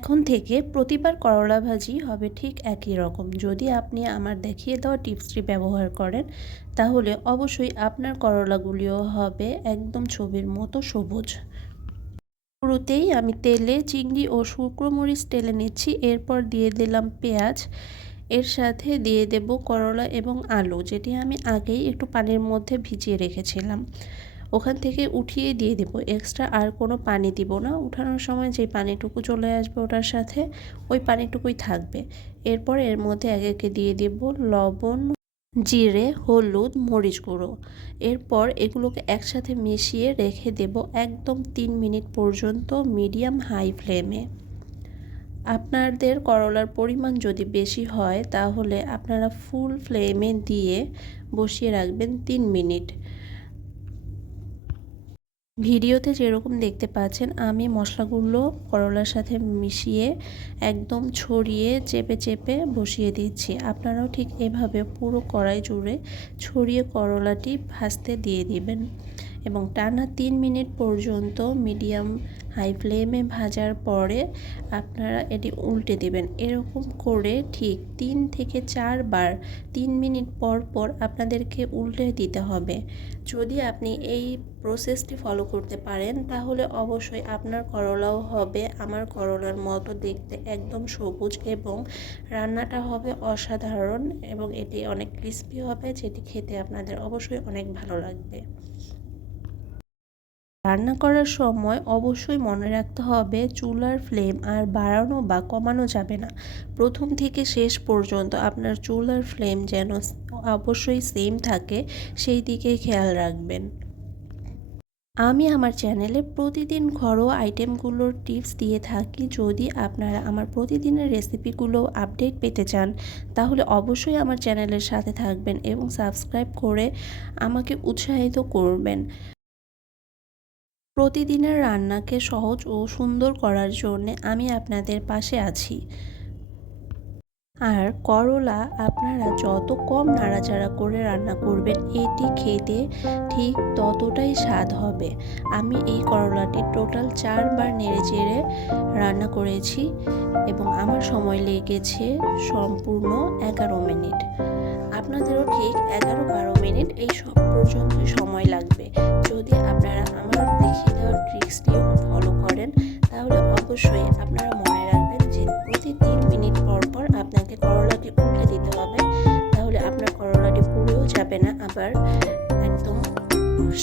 এখন থেকে প্রতিবার করলা ভাজি হবে ঠিক একই রকম। যদি আপনি আমার দেখিয়ে দেওয়া টিপসটি ব্যবহার করেন তাহলে অবশ্যই আপনার করলাগুলিও হবে একদম ছবির মতো সবুজ। শুরুতেই আমি তেলে চিংড়ি ও শুকনো মরিচ টেলে নিচ্ছি, এরপর দিয়ে দিলাম পেঁয়াজ, এর সাথে দিয়ে দেব করলা এবং আলু যেটি আমি আগেই একটু পানির মধ্যে ভিজিয়ে রেখেছিলাম। ওখান থেকে উঠিয়ে দিয়ে দেব, এক্সট্রা আর কোনো পানি দিব না। উঠানোর সময় যে পানিটুকু চলে আসবে ওটার সাথে ওই পানিটুকুই থাকবে। এরপর এর মধ্যে একে একে দিয়ে দেব লবণ, জিরে, হলুদ, মরিচ গুঁড়ো। এরপর এগুলোকে একসাথে মিশিয়ে রেখে দেব একদম 3 মিনিট পর্যন্ত মিডিয়াম হাই ফ্লেমে। আপনাদের করলার পরিমাণ যদি বেশি হয় তাহলে আপনারা ফুল ফ্লেমে দিয়ে বসিয়ে রাখবেন 3 মিনিট। ভিডিওতে যেরকম দেখতে পাচ্ছেন আমি মশলাগুলো করলার সাথে মিশিয়ে একদম ছড়িয়ে চেপে চেপে বসিয়ে দিচ্ছি। আপনারাও ঠিক এভাবে পুরো কড়াই জুড়ে ছড়িয়ে করলাটি ভাজতে দিয়ে দিবেন এবং টানা 3 মিনিট পর্যন্ত মিডিয়াম হাই ফ্লেমে ভাজার পরে আপনারা এটি উল্টে দিবেন। এরকম করে ঠিক 3 থেকে 4 বার 3 মিনিট পর পর আপনাদেরকে উল্টে দিতে হবে। যদি আপনি এই প্রসেসটি ফলো করতে পারেন তাহলে অবশ্যই আপনার করলাও হবে আমার করলার মতো দেখতে একদম সবুজ এবং রান্নাটা হবে অসাধারণ এবং এটি অনেক ক্রিস্পি হবে, যেটি খেতে আপনাদের অবশ্যই অনেক ভালো লাগবে। রান্না করার সময় অবশ্যই মনে রাখতে হবে চুলার ফ্লেম আর বাড়ানো বা কমানো যাবে না। প্রথম থেকে শেষ পর্যন্ত আপনার চুলার ফ্লেম যেন অবশ্যই সেম থাকে সেই দিকে খেয়াল রাখবেন। আমি আমার চ্যানেলে প্রতিদিন ঘরোয়া আইটেমগুলোর টিপস দিয়ে থাকি। যদি আপনারা আমার প্রতিদিনের রেসিপিগুলো আপডেট পেতে চান তাহলে অবশ্যই আমার চ্যানেলের সাথে থাকবেন এবং সাবস্ক্রাইব করে আমাকে উৎসাহিত করবেন। প্রতিদিনের রান্নাকে সহজ ও সুন্দর করার জন্য আমি আপনাদের পাশে আছি। আর করলা আপনারা যত কম নাড়াচাড়া করে রান্না করবেন এটি খেতে ঠিক ততটাই স্বাদ হবে। আমি এই করলাটি টোটাল 4 বার নেড়েচেড়ে রান্না করেছি এবং আমার সময় লেগেছে সম্পূর্ণ 11 মিনিট। আপনাদেরও ঠিক 11-12 মিনিট এই সব পর্যন্ত সময় লাগবে। যদি আপনারা আমার দেখিয়ে দেওয়া ট্রিক্সটি ফলো করেন তাহলে অবশ্যই আপনারা মনে রাখবেন যে প্রতি 3 মিনিট পর পর আপনাকে করলাটি উল্টে দিতে হবে, তাহলে আপনার করলাটি পুড়েও যাবে না, আবার একদম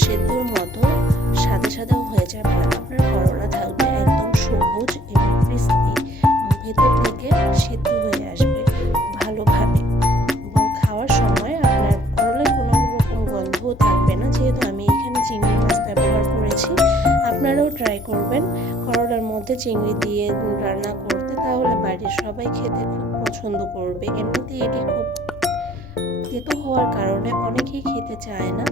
সেদ্ধর মতো সাদা সাদাও হয়ে যাবে না। আপনার করলা থাকবে একদম সবুজ এবং ক্রিস্পি এবং ভেতর থেকে সেদ্ধ হয়ে আসবে ভালোভাবে এবং খাওয়ার সময় আপনার করলায় কোনো রকম গন্ধও থাকবে না। যেহেতু আমি এখানে চিংড়ি মাছ ব্যবহার করেছি, আপনারাও ট্রাই করবেন করলার মধ্যে চিংড়ি দিয়ে রান্না করতে, তাহলে বাড়ির সবাই খেতে খুব পছন্দ করবে। এমনিতেই এটি খুব তেতো হওয়ার কারণে অনেকেই খেতে চায় না।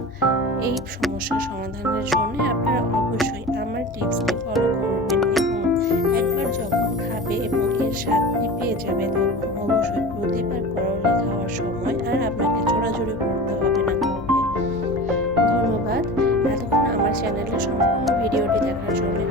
এই সমস্যার সমাধানের জন্য আপনারা অবশ্যই আমার টিপসটি ফলো করবেন এবং একবার যখন খাবে এবং এর স্বাদটি পেয়ে যাবে তখন অবশ্যই প্রতিবার করলা খাওয়ার সময় আর আপনাকে জোরাজুরি করতে হবে না কাউকে। ধন্যবাদ এতক্ষণ আমার চ্যানেলের সম্পূর্ণ ভিডিওটি দেখার জন্য।